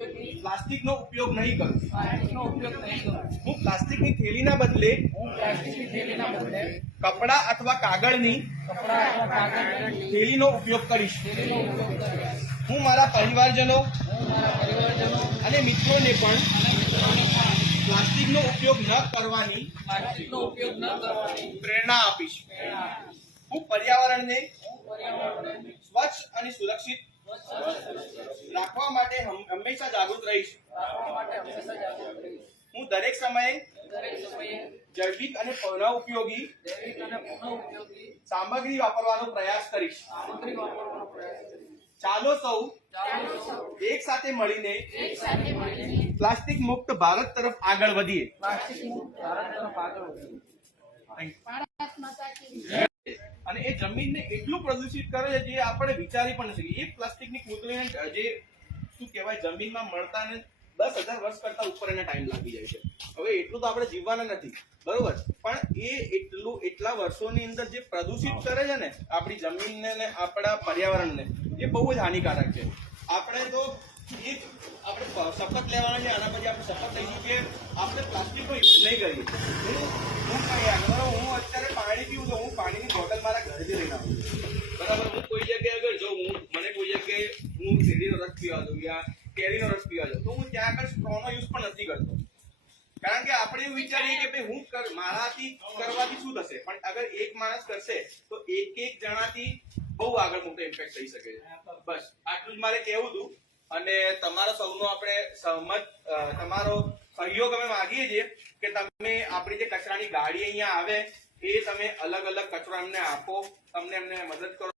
પ્લાસ્ટિકનો ઉપયોગ નહીં કરું. પ્લાસ્ટિકનો ઉપયોગ નહીં કરું. હું પ્લાસ્ટિકની થેલીના બદલે હું પ્લાસ્ટિકની થેલીના બદલે કપડા અથવા કાગળની કપડાં અથવા કાગળની થેલીનો ઉપયોગ કરીશ. હું મારા પરિવારજનો અને મિત્રોને પણ પ્લાસ્ટિકનો ઉપયોગ ન કરવાની પ્લાસ્ટિકનો ઉપયોગ ન કરવાની પ્રેરણા આપીશ. હું પર્યાવરણને પર્યાવરણને સ્વચ્છ અને સુરક્ષિત રાખવા માટે હંમેશા જાગૃત રહીશ. હું દરેક સમયે જૈવિક અને પુનઃ ઉપયોગી સામગ્રી વાપરવાનો પ્રયાસ કરીશ. ચાલો સૌ એક સાથે મળીને પ્લાસ્ટિક મુક્ત ભારત તરફ આગળ વધીએ. અને એ જમીનને એટલું પ્રદૂષિત કરે છે જે આપણે વિચારી પણ શકીએ. એક પ્લાસ્ટિકની કૂતરીને જે શું કહેવાય? જમીનમાં મળતા ને દસ હજાર વર્ષ કરતા ઉપર એને ટાઈમ લાગી જાય છે. હવે એટલું તો આપણે જીવવાના નથી. બરોબર? પણ એ એટલું એટલા વર્ષોની અંદર જે પ્રદૂષિત કરે છે ને આપણી જમીનને ને આપણા પર્યાવરણને એ બહુ જ હાનિકારક છે. આપણે તો એક આપણે શપથ લેવાના છે આના પછી આપણે શપથ લઈશું કે આપણે પ્લાસ્ટિકનો યુઝ નહીં કરીએ. હું હું અત્યારે પાણી પીવું તો હું પાણીની બોટલ મારા ઘરેથી લઈને આવું શેરડીનો રસ પીવા દઉં યા કેરીનો રસ પીવા દઉં. તો હું ત્યાં આગળ સ્ટ્રોનો યુઝ પણ નથી કરતો. કારણ કે આપણે એવું વિચારીએ કે ભાઈ હું કર, મારાથી કરવાથી શું થશે? પણ અગર એક માણસ કરશે, તો એક એક જણાથી બહુ આગળ મોટો ઇમ્પેક્ટ થઈ શકે છે. બસ, આટલું જ મારે કહેવું હતું. અને તમારા સૌનો આપણે સહમત તમારો સહયોગ અમે માંગીએ છીએ કે તમે આપણી જે કચરાની ગાડી અહીંયા આવે, એ તમે અલગ અલગ કચરો એમને આપો, તમને એમને મદદ કરો.